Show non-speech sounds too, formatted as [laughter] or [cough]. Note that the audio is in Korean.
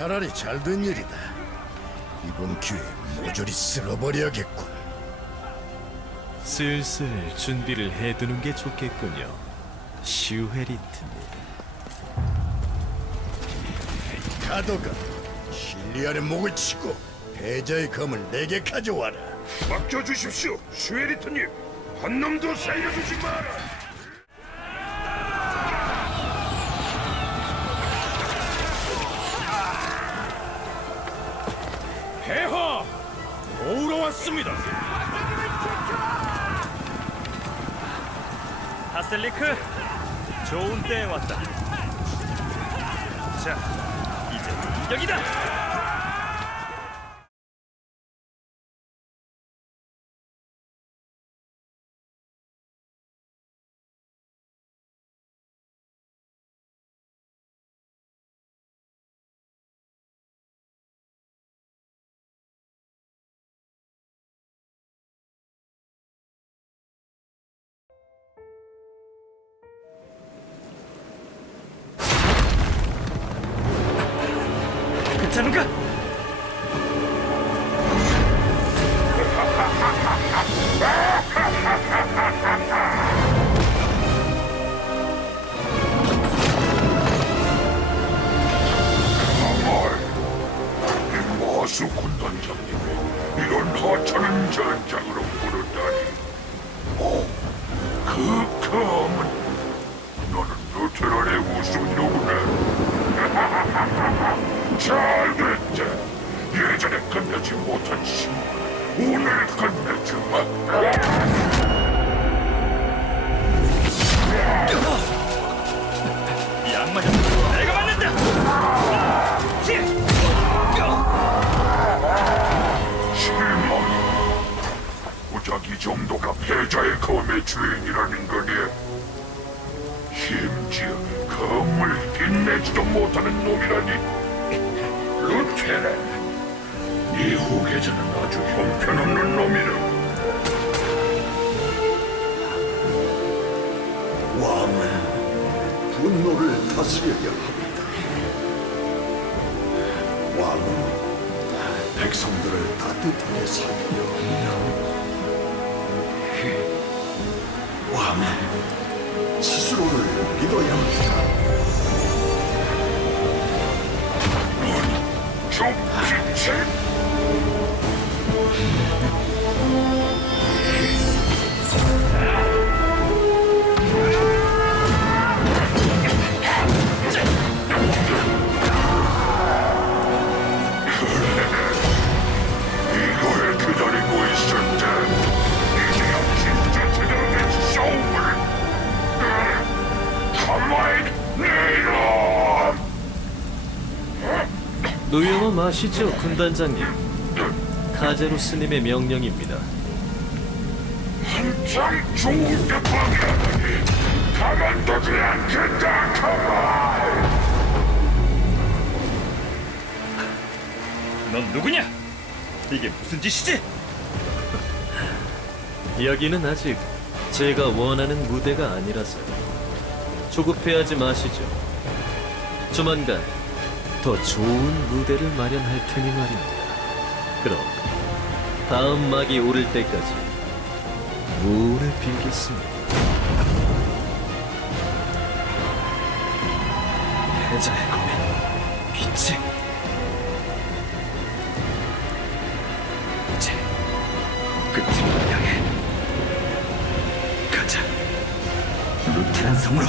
차라리 잘 된 일이다. 이번 기회에 모조리 쓸어버려야겠군. 슬슬 준비를 해두는 게 좋겠군요. 슈헤리트님. 가도가 실리안의 목을 치고 패자의 검을 내게 가져와라. 맡겨주십시오, 슈에리트님. 한 놈도 살려주지 마라. 오러 왔습니다. 하셀리크 좋은 때에 왔다 자 이제 공격이다 怎么个 잘 됐다. 예전에 끝내지 못한 심을 오늘 내가 맞는다 실망. 고작 이 정도가 패자의 검의 주인이라는 거니. 심지어 검을 빛내지도 못하는 놈이라니. 루테란, 네 후계자는 아주 형편없는 놈이라. 왕은 분노를 다스려야 합니다. 왕은 백성들을 따뜻하게 살려야 합니다. 왕은 스스로를 믿어야 합니다. 좀 빛을 노영어 마시죠, 군단장님. 카제로 스님의 명령입니다. 참 좋은 데 방해하다니 가만두지 않겠다 가만 넌 누구냐? 이게 무슨 짓이지? [laughs] 여기는 아직 제가 원하는 무대가 아니라서요. 조급해하지 마시죠. 조만간 더 좋은 무대를 마련할 테니 말입니다. 그럼 다음 막이 오를 때까지 문을 빌겠습니다. 패자의 검에 빛이 이제 끝을 향해 가자 루테란 성으로